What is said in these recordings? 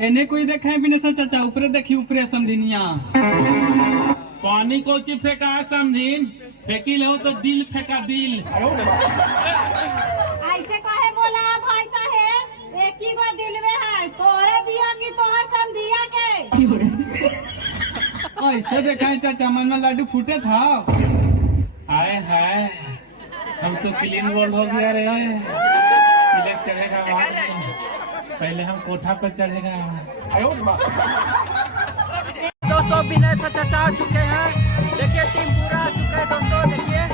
एने कोई देखा है बिना सा चाचा ऊपर देखी ऊपर समझिनिया पानी को ची फेंका है समझीन फेंकी ले तो दिल फेंका दिल ऐसे कहे बोला भाई साहेब एक ही गो दिल में है तोरे दिया कि तोहर समझिया के ऐसे देखा है चाचा मन में लड्डू फूटे था। आए हाय हम तो क्लीन बोल्ड हो गया रे इलेक्ट चढ़ेगा बाद में पहले हम कोठा पर चढ़ेगा। दोस्तों विनय चाचा आ चुके हैं। देखिए टीम पूरा आ चुका है दोस्तों। देखिए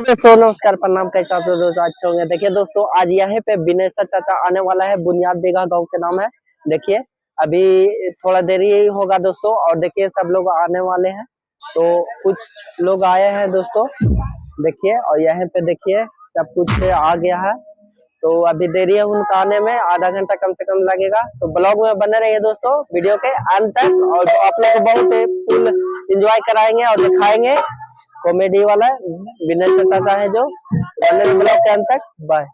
दोस्तों नमस्कार प्रणाम, कैसे आप दोस्तों अच्छे होंगे। देखिए दोस्तों आज यहाँ पे विनय चाचा आने वाला है। बुनियाद बीघा गांव के नाम है। देखिए अभी थोड़ा देर ही होगा दोस्तों और देखिए सब लोग आने वाले हैं। तो कुछ लोग आए हैं दोस्तों देखिए और यहाँ पे देखिए सब कुछ आ गया है। तो अभी देरी है उनका आने में, आधा घंटा कम से कम लगेगा। तो ब्लॉग में बने रहिए दोस्तों वीडियो के अंत तक और आप लोग को बहुत फुल एंजॉय कराएंगे और दिखाएंगे। कॉमेडी वाला विनय चाचा है जो ब्लॉग के अंत तक। बाय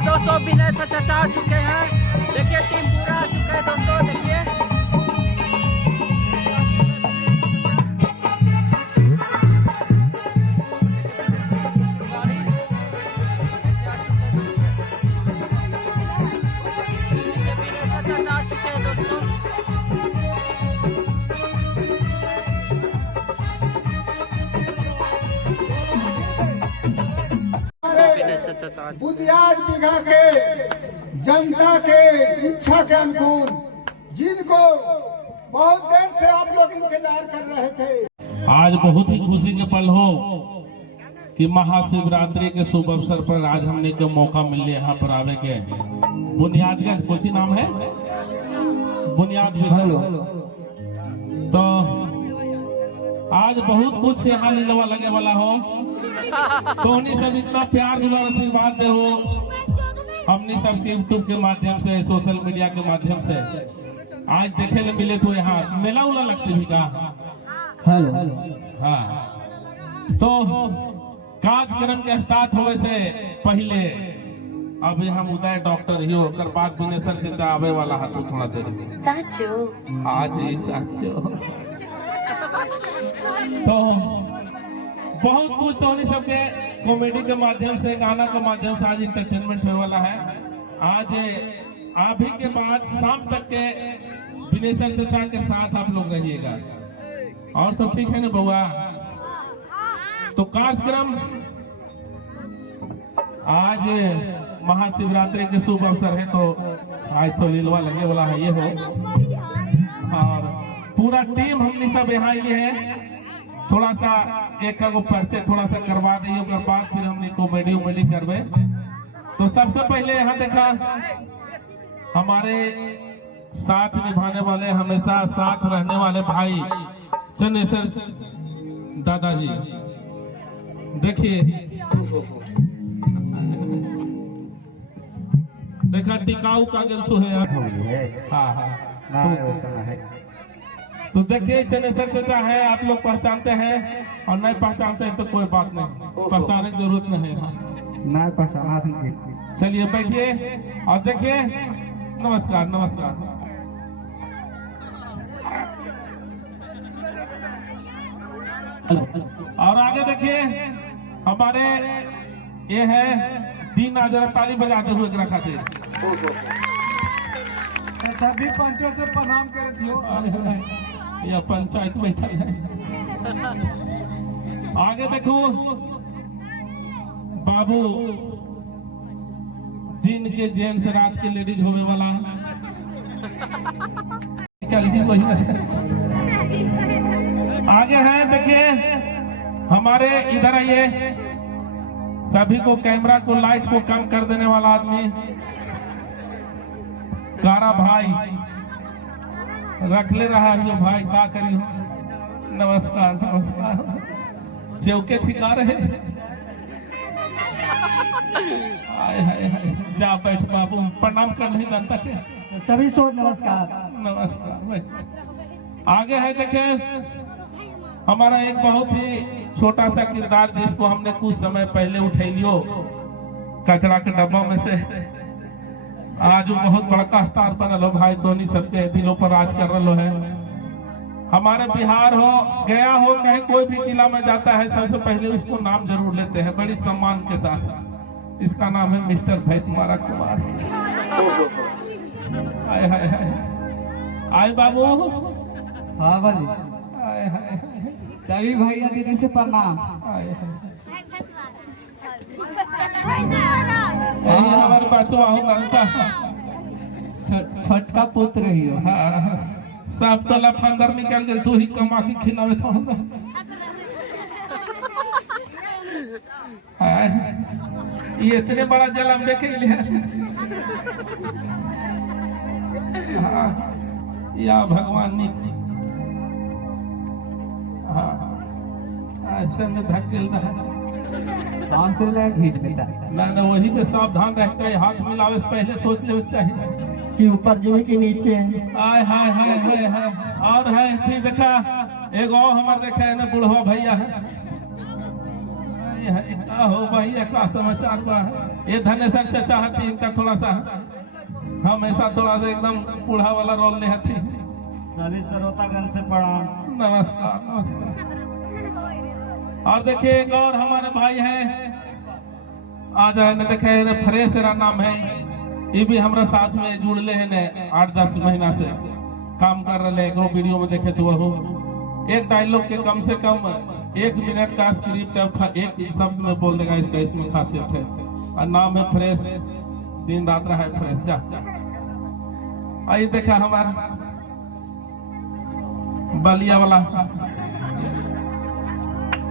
दोस्तों विनय चाचा आ चुके हैं। देखिए टीम पूरा आ चुका है दोस्तों। देखिए बुनियाद बीघा के जनता के इच्छा के अनुकूल जिनको बहुत देर से आप लोग इंतजार कर रहे थे। आज बहुत ही खुशी के पल हो कि महाशिवरात्रि के शुभ अवसर पर आज हमने को मौका मिले यहाँ पर आवे के। बुनियाद का कोची नाम है बुनियाद बीघा। तो आज बहुत कुछ यहाँ लीलवा लगे वाला हो। तो उन्हीं सब इतना प्यार और आशीर्वाद दे हो हमने सब यूट्यूब के माध्यम से सोशल मीडिया के माध्यम से आज देखे ले मिले। तो यहाँ मेला उला लगते भी का हाँ। तो कार्यक्रम के स्टार्ट होने से पहले अभी हम उदय डॉक्टर ही होकर बाद में सर से आवे वाला है। तो थोड़ा देर आज ही साचो तो बहुत कुछ तो नहीं सबके कॉमेडी के माध्यम से गाना के माध्यम से आज इंटरटेनमेंट होने वाला है। आज अभी के बाद शाम तक के विनय चाचा के साथ आप लोग रहिएगा। और सब ठीक है ना बउआ। तो कार्यक्रम आज महाशिवरात्रि के शुभ अवसर है। तो आज तो लीलवा लगे वाला है ये हो और पूरा टीम हमने सब यहाँ ये है। थोड़ा सा एक परिचय थोड़ा सा करवा दिए उसके बाद फिर हमने कॉमेडी उमेडी करवे। तो सबसे पहले यहाँ देखा हमारे साथ निभाने वाले हमेशा साथ रहने वाले भाई चंद्रेश्वर दादाजी। देखिए देखा टिकाऊ कागज तो है। हाँ हाँ तो देखिए चंद्रेश्वर चाचा है। आप लोग पहचानते हैं और नहीं पहचानते हैं तो कोई बात नहीं, पहचानने की जरूरत नहीं है। ना पहचाना। चलिए बैठिए और देखिए नमस्कार नमस्कार। और आगे देखिए हमारे ये है दीन जरा ताली बजाते हुए रखा थे। सभी पंचों से प्रणाम कर दियो। यह पंचायत बैठा है। आगे देखो बाबू दिन के जेंट्स रात के लेडीज होने वाला आगे है। देखिए हमारे इधर आइए। सभी को कैमरा को लाइट को कम कर देने वाला आदमी कारा भाई रख ले रहा है। भाई क्या करियो नमस्कार नमस्कार। चौके ठिका रहे। हाय हाय हाय, जा बैठ बाबू, प्रणाम कर नहीं जानता क्या? सभी सो नमस्कार। नमस्कार बैठ। आगे है देखे हमारा एक बहुत ही छोटा सा किरदार जिसको हमने कुछ समय पहले उठैलियो कचरा के डब्बा में से, आज वो बहुत बड़का स्टार बनल हो भाई, धोनी सबके दिलों पर राज कर रहा है। हमारे बिहार हो गया हो कहीं कोई भी जिला में जाता है, सबसे पहले उसको नाम जरूर लेते हैं बड़ी सम्मान के साथ। इसका नाम है मिस्टर भैंसमारा कुमार। हाय हाय हाय, आए बाबू। हाँ बाजी, हाय हाय, सभी भैया दीदी से प्रणाम। हाय हाय। यही हमारे बचवा हो बनता। छोटका पुत्र ही हो। हाँ, सब तो लफंदर निकल गए, तू ही कमा के खिलावे तो। ये इतने बड़ा जलम देखे लिए। हाँ, या भगवान नीचे। हाँ, ऐसे में धकेल रहा। काम से ले घीच देता ना ना, वही तो सावधान रहता है, हाथ मिलावे से पहले सोच ले चाहिए कि ऊपर जो है कि नीचे। आय हाय हाय हाय हाय। और है फिर देखा एगो हमारे देखा है ना बुढ़वा भैया है। आय हाय, का हो भैया का समाचार बा? ये धनेश्वर चाचा हथी, इनका थोड़ा सा हमेशा थोड़ा सा एकदम बूढ़ा वाला रोल ले हथी। सभी श्रोतागण से प्रणाम। नमस्कार नमस्कार। और देखिए एक और हमारे भाई है, आज है देखे फ्रेश नाम है, ये भी हमारे साथ में जुड़ले हैं ने 8-10 महीना से काम कर रहे हैं। वीडियो में देखे तो वो एक डायलॉग के कम से कम 1 मिनट का स्क्रिप्ट था, एक शब्द में बोल देगा, इसका इसमें खासियत है। और नाम है फ्रेश, दिन रात रहा है फ्रेश। जा आइए देखा हमारा बलिया वाला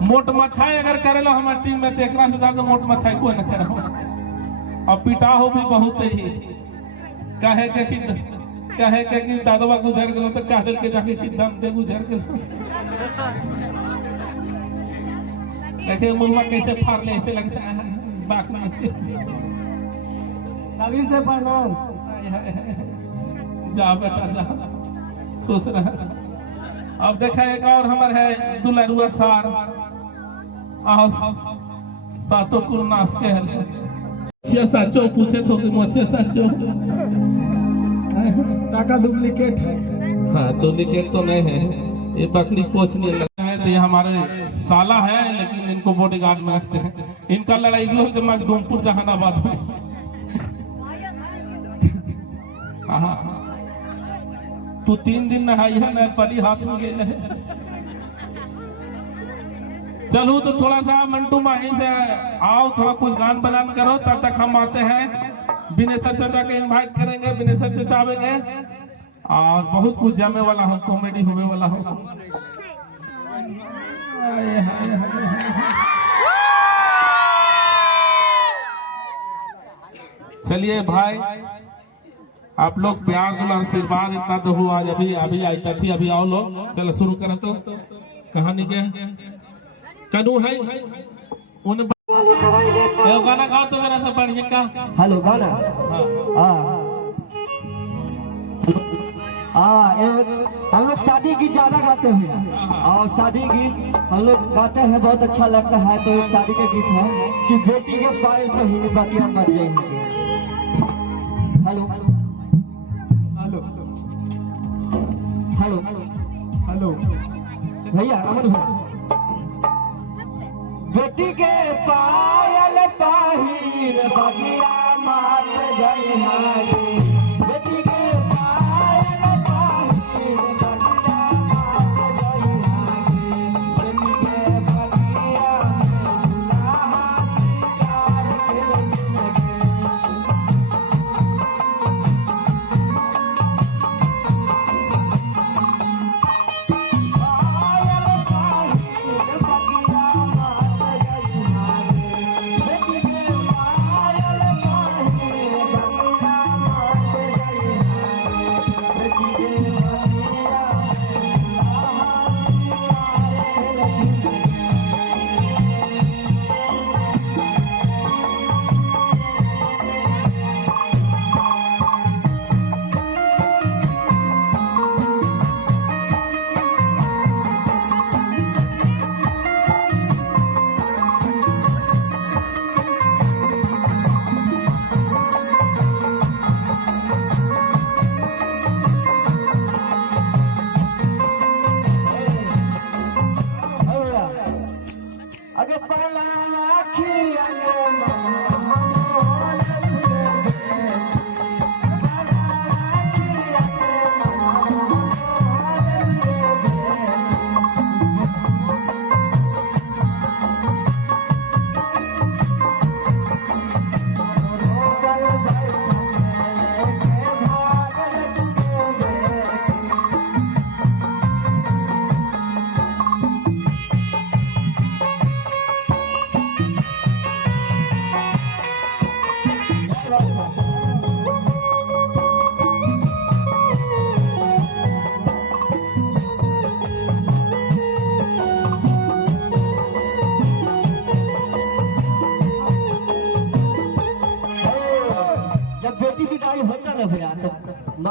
मोट मथाई अगर करे लो हमारे टीम में तो एक से ज्यादा मोट मथाई कोई न करे। और पिटा हो भी बहुत ही कहे के कि दादवा गुजर गलो तो कह दिल के जाके कि दम दे गुजर गलो। देखे मुर्मा कैसे फाड़ ले, ऐसे लगता है बात में। सभी से प्रणाम। जा बेटा जा, खुश रह। अब देखा एक और हमारे है दुलरुआ सार और सातों कुलनाश के है। साचो पूछे तो कि मोचे साचो टाका डुप्लीकेट है। हाँ, डुप्लीकेट तो नहीं है, ये बकरी कोच नहीं लगता है। तो ये हमारे साला है, लेकिन इनको बॉडीगार्ड में रखते हैं। इनका लड़ाई भी हो तो मखदूमपुर जहानाबाद में। हाँ, तू 3 दिन नहाई है, मैं पली हाथ में गए है। चलो तो थोड़ा सा मंटू माही से आओ, थोड़ा कुछ गान बजान करो, तब तक हम आते हैं। बिनेश्वर चाचा के इनवाइट करेंगे, बिनेश्वर चाचा आवेंगे और बहुत कुछ जमे वाला हो, कॉमेडी होने वाला हो। चलिए भाई, आप लोग प्यार दुलार आशीर्वाद इतना तो हुआ। आज अभी आई थी, अभी आओ लोग। चलो शुरू करें तो कहानी के कनू है उन गाना गाओ तो जरा सा बढ़िया का। हेलो गाना। हम लोग शादी गीत ज्यादा गाते हैं और शादी गीत हम लोग गाते हैं, बहुत अच्छा लगता है। तो एक शादी का गीत है कि बेटी के पायल महीने बाकी मर जाएंगे। हेलो हेलो हेलो हेलो भैया अमन भाई। बेटी के पायल पाहिर बगिया मात जइहानी। बेटी के पायल पाहिर बगिया मात जइहानी। बेटी के बगिया में दुल्हा शिकार के जिंदगी।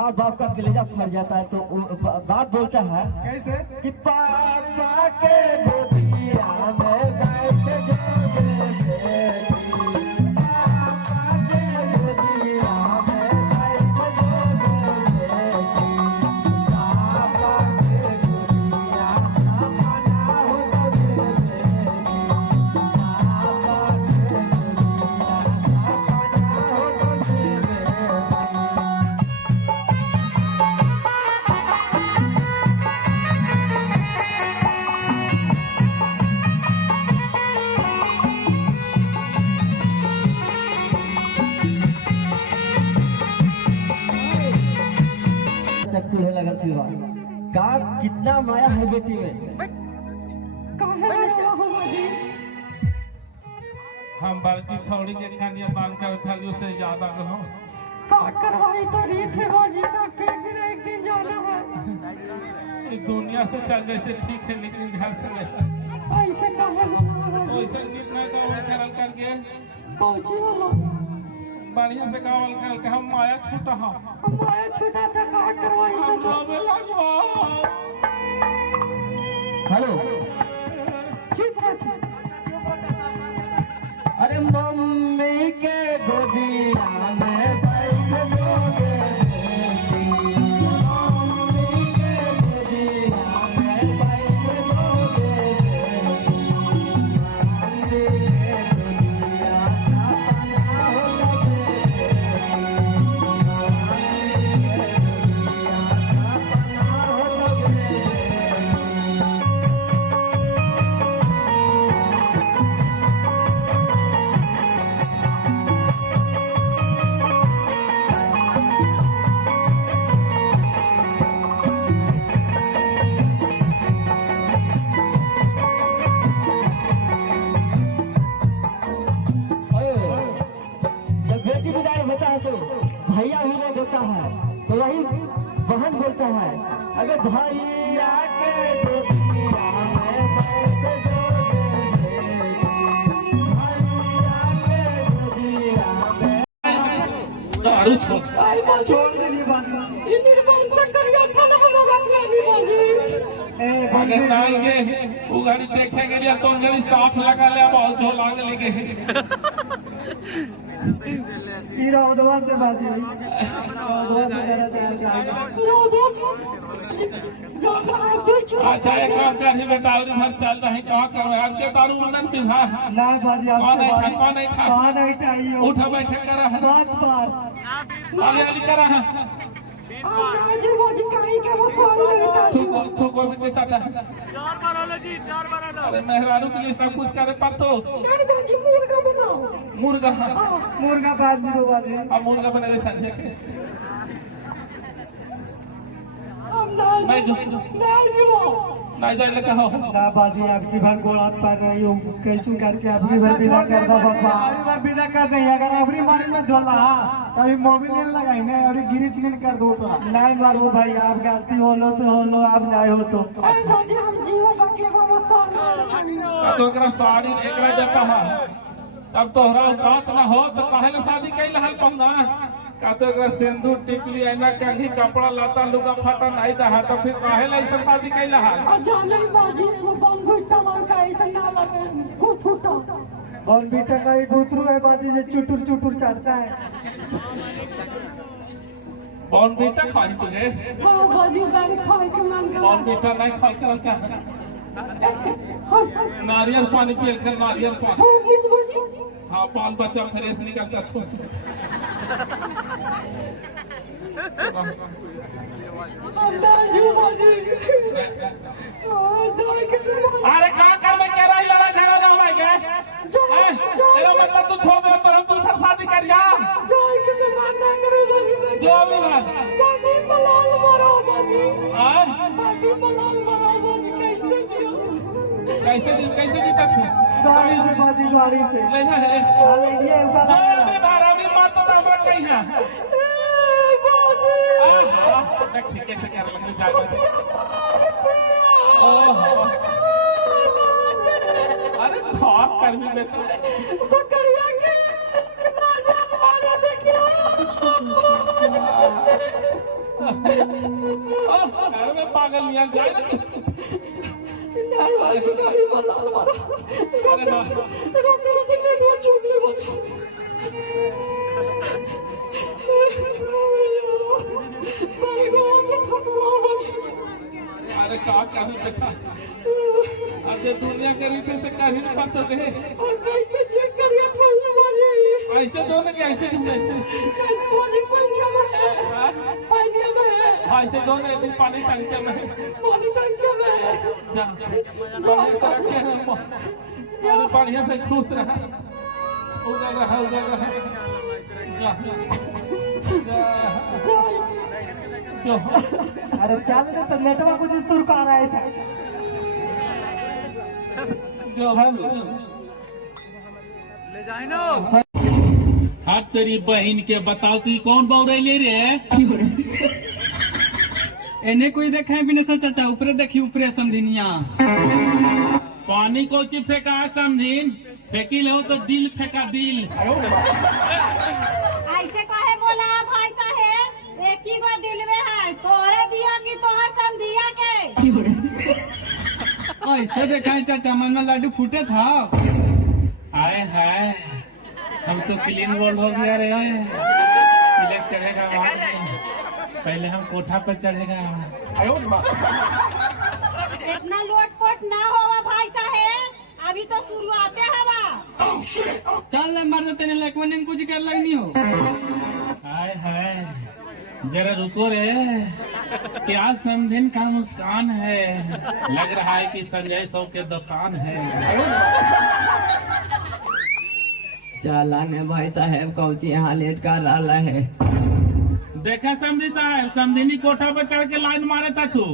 माँ बाप का कलेजा फट जाता है, तो बाप बोलता है कैसे? कि पापा के गोदिया में बैठ जाओगे बेटी, पापा के गोदिया में बैठ जाओगे बेटी, पापा के गोदिया सपना होगे बेटी, पापा के गोदिया सपना होगे बेटी। चक्कूहे लगल थी का कितना माया है बेटी में। हम बड़की छौड़ी के कन्या बांध कर थाली उसे ज्यादा करो। करवाई तो रीत है बाजी साहब के एक दिन जाना है। दुनिया से चल जैसे ठीक है, लेकिन घर से नहीं। ऐसे काहे बोला वैसे निर्णय गावल करल करके पहुंची हो बढ़िया से गावल करल के हम माया छूटा हाँ हम आया छुटा था का करवाई से तो हेलो, चुप रहो। अरे मम्मी के गोदिया में बैठ जाओगे बेटी, मम्मी के गोदिया में बैठ जाओगे बेटी, मम्मी के गोदिया सपना होगे बेटी, मम्मी के गोदिया सपना होगे बेटी। जब बेटी विदाई होता है तो भैया भी लोग होता है, तो वही बहन बोलता है अरे भैया के गोदिया में बैठ जाओगे बेटी, भैया के गोदिया में। दारू छोड़ आई बाजी इंदिर बहन से करिया थाना हम बात नहीं बाजी। अगर ना आएंगे वो गाड़ी देखेंगे या तो गाड़ी साफ लगा ले, बहुत जो लाग लेंगे। तीरा उदवा से बाजी उदवा से अच्छा एक काम कर ही बेटा, और भर चल रहे कहाँ करवे आज के दारू मंडन विवाह ना बाजी कौन नहीं था उठ बैठे करा है आली आली करा है आज बाजी काहे के वो सोल नहीं था। तू को भी चाटा चार बार अरे मेहरारू के लिए सब कुछ करे पर तो नहीं बाजी मुर्गा बनाओ। मुर्गा बाजी दो बाजी अब मुर्गा बने दे संजय के हम नहीं जो नहीं जो लगा हो ना बाजी आपकी भर गोलात पा रही हूँ, कैसे करके अपनी भर विदा कर दो बाबा, अपनी भर विदा कर दे। अगर अपनी मारी में झोला अभी मोबिल नहीं लगाई नहीं, अभी गिरीश नहीं कर दो तो नहीं मारो भाई, आप गलती हो लो से हो लो, आप नहीं हो तो आई बाजी हम जीवा बाकी वो सोल तो एकरा साड़ी एकरा देता है तब तोहरा औकात ना हो तो काहे ना शादी कैल हल पहुना का तो एकरा सिंदूर टिकली ऐना कंघी कपड़ा लता लुगा फटा नहीं दहा तो फिर काहे ला ऐसा शादी कैल हल अच्छा नहीं बाजी वो बम गुट्टा लड़का ऐसा ना लगे को फूटा और बेटा का ही गुतरू है बाजी जो चुटुर चुटुर चढ़ता है। बॉन बेटा खाई तुझे हाँ बाजी गाड़ी खाए के मन कर बॉन बेटा नहीं खाई कर क्या नारियल पानी पी कर नारियल पानी इस बाजी हाँ बाल बच्चा फ्रेश निकलता छोड़ अंदाजू बाजी जाए के अरे कहाँ करवे कह रहा है लड़ाई झगड़ा ना होगा क्या तेरा मतलब तू छोड़ दे पर हम दूसरा शादी कर जा जाए के मन ना करे बाजी जो भी बात बाजी मलाल मारो बाजी हाँ बाजी मलाल मारो बाजी कैसे जियो कैसे जीता थी गाड़ी से बाजी गाड़ी से ले जा है अरे ये जो अपनी भारावनी माँ तो हमरा कहीं है देखिए कैसे कर लगी जाकर ओह अरे थॉक कर भी ले तू पकड़िया के मारा देखियो घर में पागल लिया जाए ना। नहीं भाई नहीं वाला हमारा अरे हाँ। मेरा दिल में वो छूट गया बस भाई को थपड़ा बस अरे का कहने बेटा, अब ये दुनिया के रीति से कहीं नहीं बात होते हैं। और कैसे चेक करिए छोड़ वाले ऐसे दोनों के ऐसे नहीं जैसे कैसे वाली पानी में है ऐसे दोनों एक दिन पानी टंके में पानी टंकी में जा बढ़िया से रखे हैं। अरे बढ़िया से खुश रहा, उधर रहा जा जो अरे चालू तो नेटवर्क कुछ शुरू कर रहे थे जो ले जाए ना। हाथ तेरी बहन के बताओ तू कौन बौरैले रे? एने कोई देखा है बिना चाचा, ऊपरे देखी ऊपरे समझिनिया। पानी को ची फेंका समझीन, फेंकी लो तो दिल फेंका दिल। ऐसे कहे बोला भाई साहेब, एक ही गो दिल में है, तोरे दिया कि तोहर समझिया के। ऐसे देखा है चाचा, मन में लड्डू फूटे था। आए हाय, हम तो क्लीन बोल्ड हो गया रे। क्लीन चढ़ेगा बाद में, पहले हम कोठा पर चढ़ेगा। इतना लोटपोट ना होवा भाई साहेब, अभी तो शुरुआत है हवा। चल ले मर तेने लकवन कुछ कर लगनी हो। हाय हाय, जरा रुको रे, क्या समझिन का मुस्कान है, लग रहा है कि संजय सौ के दुकान है। चालान भाई साहेब कौची यहाँ लेट कर रहा है। देखा समझी साहब, समझिनी कोठा पर चढ़ के लाइन मारे था तू,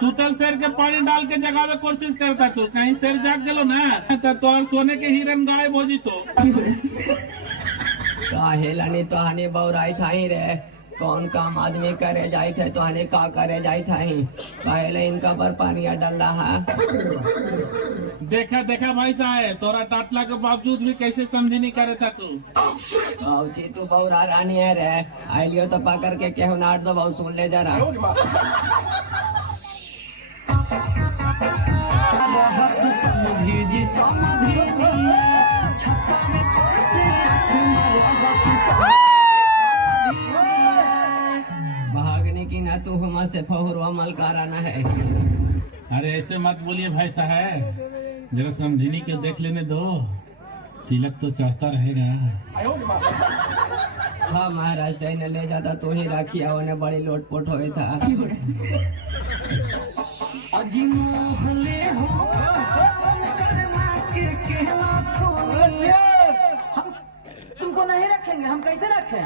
सूतल शेर के पानी डाल के जगावे कोशिश करता तू, कहीं शेर जाग गलो ना तो तोर सोने के हिरन गायब हो जी तो। काहे लनी तो हनी बौराई था ही रे, कौन काम आदमी करे जाए थे तो हनी का करे जाए था ही, काहे इनका पर पानी डाल रहा है। देखा देखा भाई साहब, तोरा टाटला के बावजूद भी कैसे समझिनी करे था तू। कौची तू बौरा रानी है रे, आइलियो तो पकड़ के केहू नाट दो बहुत सुन ले जरा। भागने की ना तू हम से फहुरवा मलकारा न है। अरे ऐसे मत बोलिए भाई साहब, जरा समझिनी के देख लेने दो, तिलक तो चढ़ता रहेगा। हाँ महाराज तेने ले जाता तू ही राखिया, उन्हें बड़ी लोटपोट हुए था। तुमको नहीं रखेंगे, हम कैसे रखें?